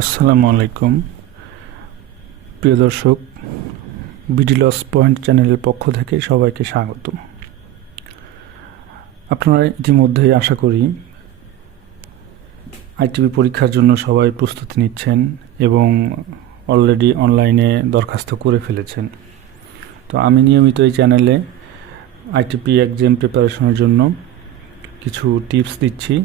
আসসালামু আলাইকুম প্রিয় দর্শক, বিডি লস পয়েন্ট চ্যানেলের পক্ষ থেকে সবাইকে স্বাগত। আপনারা ইতিমধ্যেই আশা করি আইটিপি পরীক্ষার জন্য সবাই প্রস্তুতি নিচ্ছেন এবং অলরেডি অনলাইনে দরখাস্ত করে ফেলেছেন। তো আমি নিয়মিত এই চ্যানেলে আইটিপি এক্সাম প্রিপারেশনের জন্য কিছু টিপস দিচ্ছি।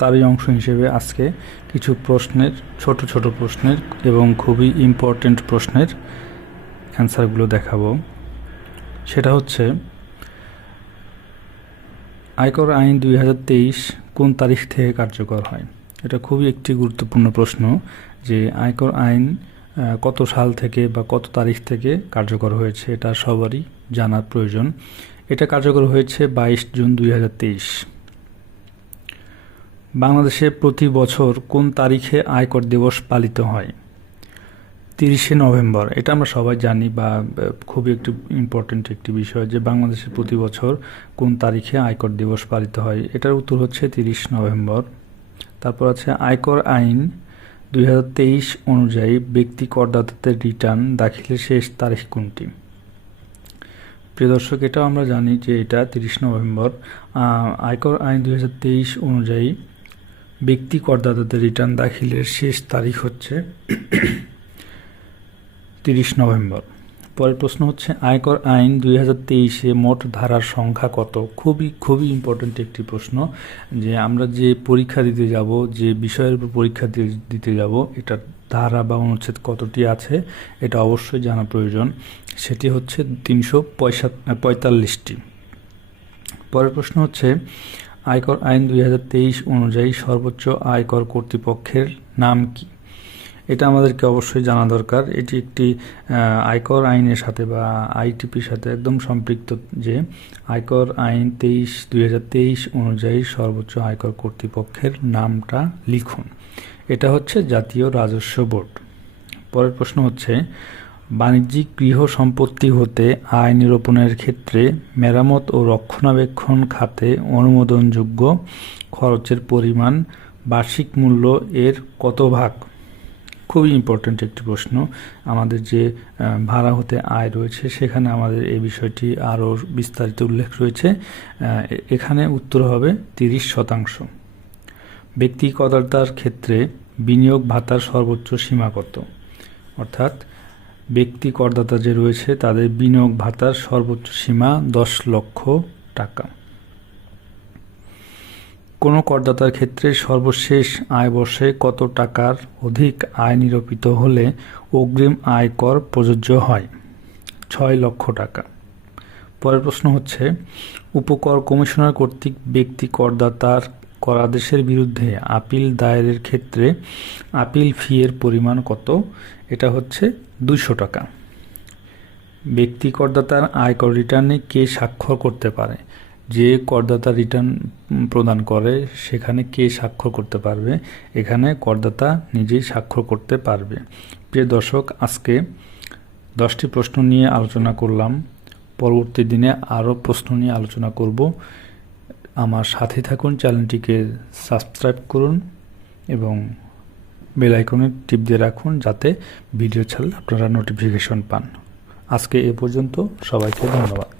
তারই অংশ হিসেবে আজকে কিছু প্রশ্নের ছোট প্রশ্নের এবং খুবই ইম্পর্টেন্ট প্রশ্নের অ্যান্সারগুলো দেখাবো। সেটা হচ্ছে, আয়কর আইন 2023 কোন তারিখ থেকে কার্যকর হয়? এটা খুবই একটি গুরুত্বপূর্ণ প্রশ্ন যে আয়কর আইন কত সাল থেকে বা কত তারিখ থেকে কার্যকর হয়েছে, এটা সবারই জানার প্রয়োজন। এটা কার্যকর হয়েছে 22 জুন 2023। বাংলাদেশে প্রতি বছর কোন তারিখে আয়কর দিবস পালিত হয়? 30শে নভেম্বর। এটা আমরা সবাই জানি বা খুবই একটি ইম্পর্টেন্ট একটি বিষয় যে বাংলাদেশে প্রতি বছর কোন তারিখে আয়কর দিবস পালিত হয়। এটার উত্তর হচ্ছে 30 নভেম্বর। তারপর আছে, আয়কর আইন 2023 অনুযায়ী ব্যক্তি করদাতাদের রিটার্ন দাখিলের শেষ তারিখ কোনটি? প্রিয় দর্শক, এটাও আমরা জানি যে এটা 30 নভেম্বর। আয়কর আইন 2023 অনুযায়ী ব্যক্তি করদাতাদের রিটার্ন দাখিলের শেষ তারিখ হচ্ছে 30 নভেম্বর। পরের প্রশ্ন হচ্ছে, আয়কর আইন 2023-এ মোট ধারার সংখ্যা কত? খুবই ইম্পর্টেন্ট একটি প্রশ্ন যে আমরা যে পরীক্ষা দিতে যাব, যে বিষয়ের উপর পরীক্ষা দিতে যাব, এটার ধারা বা অনুচ্ছেদ কতটি আছে এটা অবশ্যই জানা প্রয়োজন। সেটি হচ্ছে 345টি। পরের প্রশ্ন হচ্ছে, আয়কর আইন 2023 অনুযায়ী সর্বোচ্চ আয়কর কর্তৃপক্ষের নাম কি? এটা আমাদেরকে অবশ্যই জানা দরকার। এটি একটি আয়কর আইনের সাথে বা আইটিপির সাথে একদম সম্পৃক্ত যে আয়কর আইন 2023 অনুযায়ী সর্বোচ্চ আয়কর কর্তৃপক্ষের নামটা লিখুন। এটা হচ্ছে জাতীয় রাজস্ব বোর্ড। পরের প্রশ্ন হচ্ছে, বাণিজ্যিক গৃহ সম্পত্তি হতে আয় নিরূপণের ক্ষেত্রে মেরামত ও রক্ষণাবেক্ষণ খাতে অনুমোদনযোগ্য খরচের পরিমাণ বার্ষিক মূল্য এর কত ভাগ? খুবই ইম্পর্ট্যান্ট একটি প্রশ্ন। আমাদের যে ভাড়া হতে আয় রয়েছে সেখানে আমাদের এই বিষয়টি আরও বিস্তারিত উল্লেখ রয়েছে। এখানে উত্তর হবে 30%। ব্যক্তি করদাতার ক্ষেত্রে বিনিয়োগ ভাতার সর্বোচ্চ সীমা কত? অর্থাৎ ব্যক্তি করদাতা যে রয়েছে তাদের বিনিয়োগ ভাতার সর্বোচ্চ সীমা 10 লক্ষ টাকা। কোনো করদাতার ক্ষেত্রে সর্বশেষ আয় বর্ষে কত টাকার অধিক আয় নিরূপিত হলে অগ্রিম আয়কর প্রযোজ্য হয়? 6 লক্ষ টাকা। পরের প্রশ্ন হচ্ছে, উপকর কমিশনার কর্তৃক ব্যক্তি করদাতার করাদেশের বিরুদ্ধে আপিল দায়েরের ক্ষেত্রে আপিল ফি এর পরিমাণ কত? এটা হচ্ছে 200 টাকা। ব্যক্তি করদাতার আয়কর রিটার্নে কে স্বাক্ষর করতে পারে? যে করদাতা রিটার্ন প্রদান করে সেখানে কে স্বাক্ষর করতে পারবে? এখানে করদাতা নিজেই স্বাক্ষর করতে পারবে। প্রিয় দর্শক, আজকে 10টি প্রশ্ন নিয়ে আলোচনা করলাম। পরবর্তী দিনে আরও প্রশ্ন নিয়ে আলোচনা করব। আমার সাথে থাকুন, চ্যানেলটিকে সাবস্ক্রাইব করুন এবং বেল আইকনে টিপ দিয়ে রাখুন যাতে ভিডিও ছাড়লে আপনারা নোটিফিকেশন পান। আজকে এ পর্যন্ত, সবাইকে ধন্যবাদ।